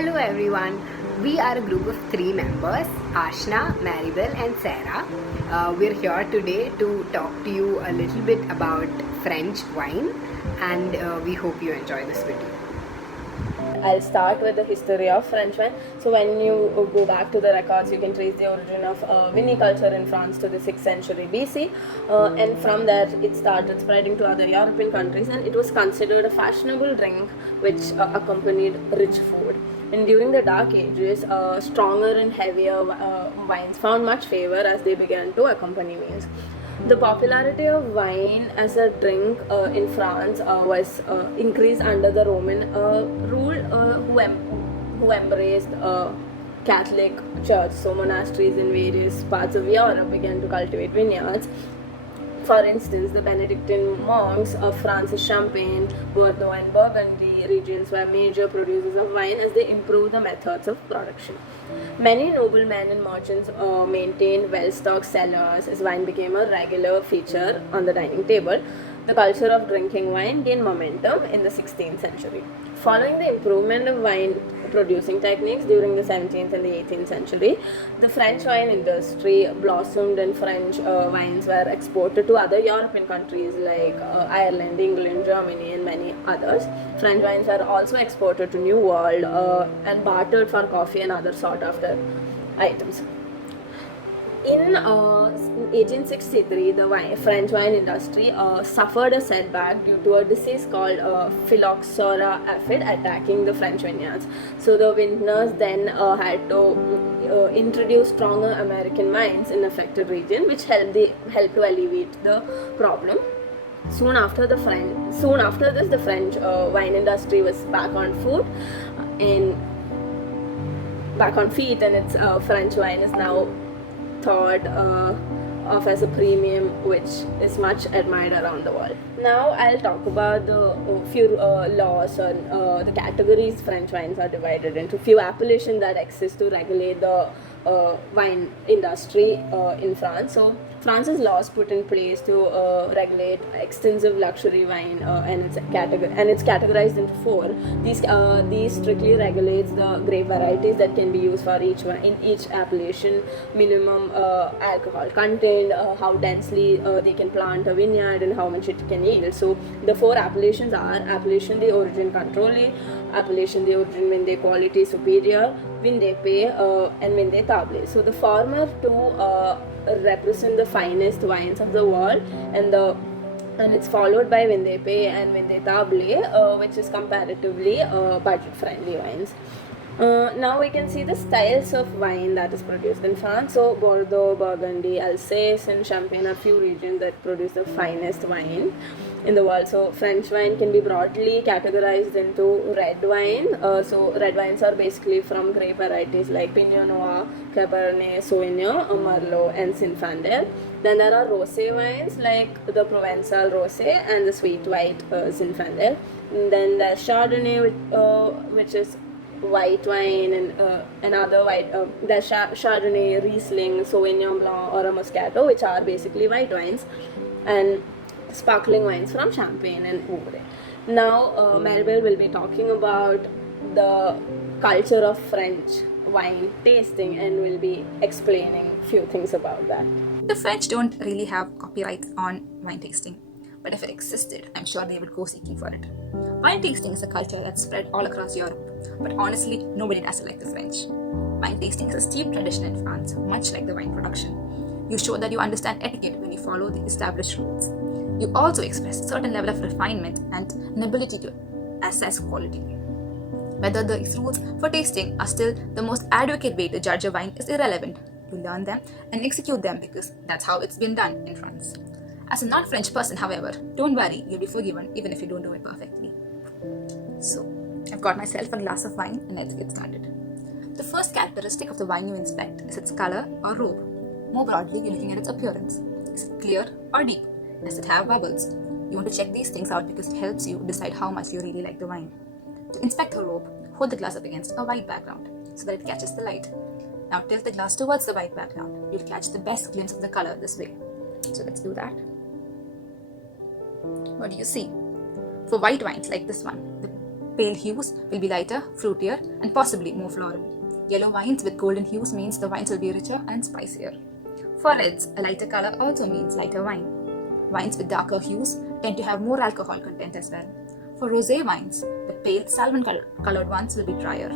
Hello everyone. We are a group of 3 members, Ashna, Maribel and Saira. We're here today to talk to you a little bit about French wine and we hope you enjoy this video. I'll start with the history of French wine. So when you go back to the records, you can trace the origin of viniculture in France to the 6th century BC, and from there it started spreading to other European countries, and it was considered a fashionable drink which accompanied rich food. And during the Dark Ages, stronger and heavier wines found much favor as they began to accompany meals. The popularity of wine as a drink in France was increased under the Roman rule, who embraced Catholic Church. So monasteries in various parts of Europe began to cultivate vineyards. For instance, the Benedictine monks of France's Champagne, Bordeaux and Burgundy regions were major producers of wine as they improved the methods of production. Many noblemen and merchants maintained well-stocked cellars as wine became a regular feature on the dining table. The culture of drinking wine gained momentum in the 16th century. Following the improvement of wine producing techniques during the 17th and the 18th century, the French wine industry blossomed and French wines were exported to other European countries like Ireland, England, Germany and many others. French wines were also exported to New World and bartered for coffee and other sought after items. In 1863, the French wine industry suffered a setback due to a disease called phylloxera aphid attacking the French vineyards. So the vintners then had to introduce stronger American wines in affected region, which helped to alleviate the problem. Soon after this, the French wine industry was back on feet, and its French wine is now thought of as a premium which is much admired around the world. Now I'll talk about the few laws on the categories French wines are divided into, few appellations that exist to regulate the wine industry in France. So France's laws put in place to regulate extensive luxury wine, and it's categorized into 4. These strictly regulates the grape varieties that can be used for each wine in each appellation, minimum alcohol content, how densely they can plant a vineyard, and how much it can yield. So the 4 appellations are appellation d'origine contrôlée, appellation d'origine vin de qualité supérieure, vin de paix, and vin de table. So the former 2 represent the finest wines of the world, and it's followed by vin de paix and vin de table, which is comparatively budget friendly wines. Now we can see the styles of wine that is produced in France. So Bordeaux, Burgundy, Alsace and Champagne are few regions that produce the finest wine in the world. So French wine can be broadly categorized into red wine. So red wines are basically from grape varieties like Pinot Noir, Cabernet Sauvignon, Merlot and Zinfandel. Then there are rosé wines like the Provençal rosé and the sweet white Zinfandel. And then there's Chardonnay, which is white wine, and another white there's Chardonnay, Riesling, Sauvignon Blanc or a Moscato, which are basically white wines, and sparkling wines from Champagne and Vouvray. Now Maribel will be talking about the culture of French wine tasting and will be explaining few things about that. The French don't really have copyrights on wine tasting, but if it existed, I'm sure they would go seeking for it. Wine tasting is a culture that's spread all across Europe, but honestly, nobody does it like the French. Wine tasting is a steep tradition in France, much like the wine production. You show that you understand etiquette when you follow the established rules. You also express a certain level of refinement and an ability to assess quality. Whether the rules for tasting are still the most adequate way to judge a wine is irrelevant. You learn them and execute them because that's how it's been done in France. As a non-French person, however, don't worry, you'll be forgiven even if you don't do it perfectly. So, I've got myself a glass of wine and let's get started. The first characteristic of the wine you inspect is its color or robe. More broadly, you're looking at its appearance. Is it clear or deep? Does it have bubbles? You want to check these things out because it helps you decide how much you really like the wine. To inspect the robe, hold the glass up against a white background so that it catches the light. Now tilt the glass towards the white background. You'll catch the best glimpse of the color this way. So let's do that. What do you see? For white wines like this one, the pale hues will be lighter, fruitier, and possibly more floral. Yellow wines with golden hues means the wines will be richer and spicier. For reds, a lighter color also means lighter wine. Wines with darker hues tend to have more alcohol content as well. For rosé wines, the pale salmon-colored ones will be drier.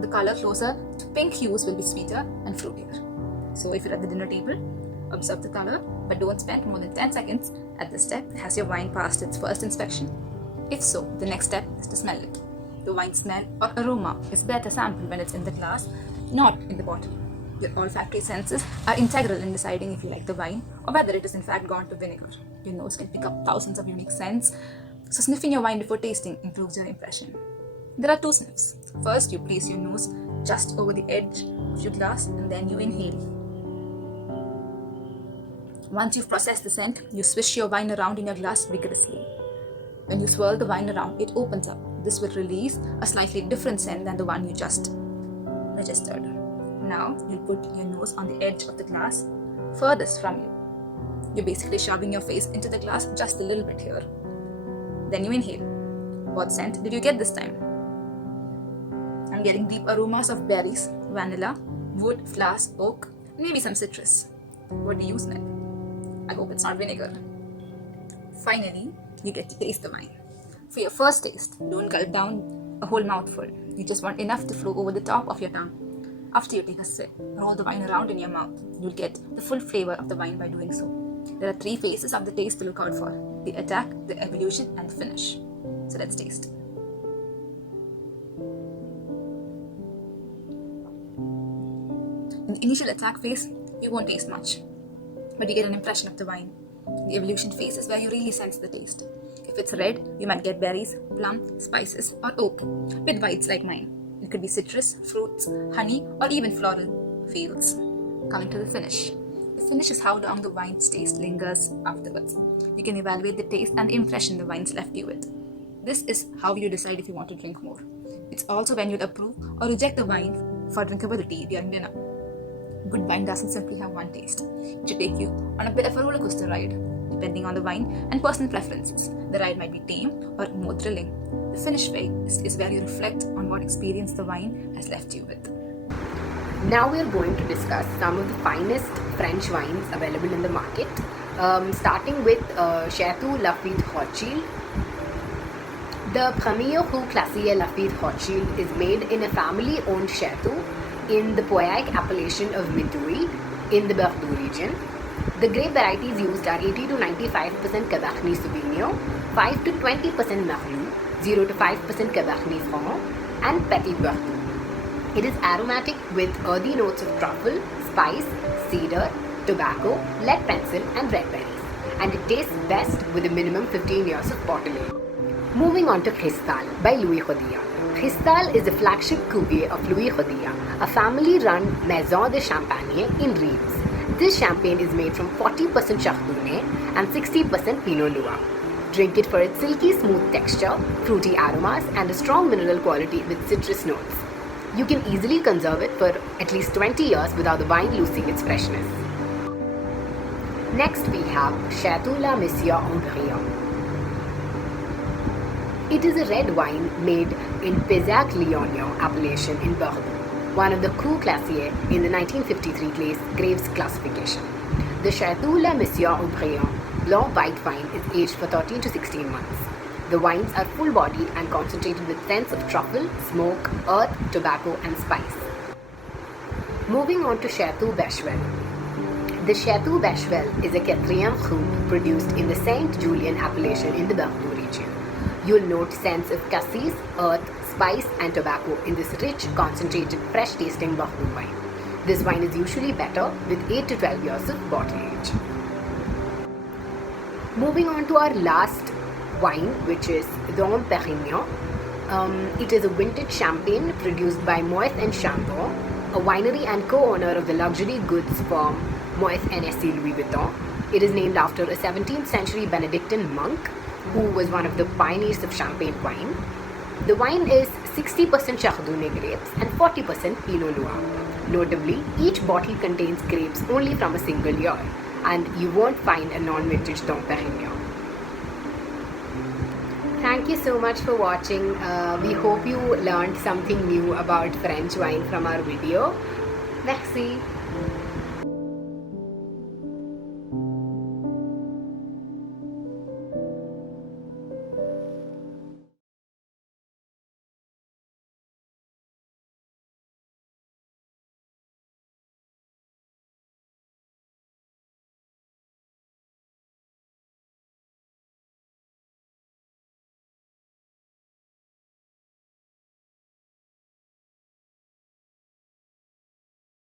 The color closer to pink hues will be sweeter and fruitier. So if you're at the dinner table, observe the color, but don't spend more than 10 seconds at this step. Has your wine passed its first inspection? If so, the next step is to smell it. The wine smell or aroma is better sampled when it's in the glass, not in the bottle. Your olfactory senses are integral in deciding if you like the wine or whether it is in fact gone to vinegar. Your nose can pick up thousands of unique scents, so sniffing your wine before tasting improves your impression. There are 2 sniffs. First, you place your nose just over the edge of your glass and then you inhale. Once you've processed the scent, you swish your wine around in your glass vigorously. When you swirl the wine around, it opens up. This will release a slightly different scent than the one you just registered. Now, you'll put your nose on the edge of the glass furthest from you. You're basically shoving your face into the glass just a little bit here. Then you inhale. What scent did you get this time? I'm getting deep aromas of berries, vanilla, wood, flowers, oak, and maybe some citrus. What do you smell? I hope it's not vinegar. Finally, you get to taste the wine. For your first taste, don't gulp down a whole mouthful. You just want enough to flow over the top of your tongue. After you take a sip, roll the wine around in your mouth. You'll get the full flavor of the wine by doing so. There are 3 phases of the taste to look out for: the attack, the evolution, and the finish. So let's taste. In the initial attack phase, you won't taste much, but you get an impression of the wine. The evolution phase is where you really sense the taste. If it's red, you might get berries, plum, spices, or oak, with whites like mine. It could be citrus, fruits, honey, or even floral fields. Coming to the finish. The finish is how long the wine's taste lingers afterwards. You can evaluate the taste and the impression the wine's left you with. This is how you decide if you want to drink more. It's also when you'll approve or reject the wine for drinkability during dinner. Good wine doesn't simply have one taste. It should take you on a bit of a roller coaster ride. Depending on the wine and personal preferences, the ride might be tame or more thrilling. The finish phase is where you reflect on what experience the wine has left you with. Now we are going to discuss some of the finest French wines available in the market, starting with Chateau Lafite Rothschild. The Premier Cru Classier Lafite Rothschild is made in a family-owned chateau in the Poyac appellation of Midouy in the Bordeaux region. The grape varieties used are 80 to 95% Cabernet Sauvignon, 5 to 20% Merlot, 0 to 5% Cabernet Franc, and Petit Bordeaux. It is aromatic with earthy notes of truffle, spice, cedar, tobacco, lead pencil, and red berries, and it tastes best with a minimum 15 years of bottle age. Moving on to CRISTAL by Louis Roederer. CRISTAL is the flagship cuvée of Louis Roederer, a family-run Maison de Champagne in Reims. This champagne is made from 40% Chardonnay and 60% Pinot Noir. Drink it for its silky smooth texture, fruity aromas, and a strong mineral quality with citrus notes. You can easily conserve it for at least 20 years without the wine losing its freshness. Next we have Chateau La Monsieur Haut-Briand. It is a red wine made in Pézac-Léognan appellation in Bordeaux, one of the Cru Classier in the 1953 Graves classification. The Chateau La Monsieur Haut-Briand Blanc white wine is aged for 13 to 16 months. The wines are full-bodied and concentrated with scents of truffle, smoke, earth, tobacco, and spice. Moving on to Chateau Bechevelle. The Chateau Bechevelle is a quatrième cru produced in the Saint Julien appellation in the Bordeaux region. You'll note scents of cassis, earth, spice, and tobacco in this rich, concentrated, fresh-tasting Bordeaux wine. This wine is usually better with 8 to 12 years of bottle age. Moving on to our last wine, which is Dom Perignon. It is a vintage champagne produced by Moet and Chandon, a winery and co-owner of the luxury goods firm Moet NSC Louis Vuitton. It is named after a 17th century Benedictine monk who was one of the pioneers of champagne wine. The wine is 60% Chardonnay grapes and 40% Pinot Noir. Notably, each bottle contains grapes only from a single year, and you won't find a non-vintage Dom Perignon. Thank you so much for watching. We hope you learned something new about French wine from our video. Merci.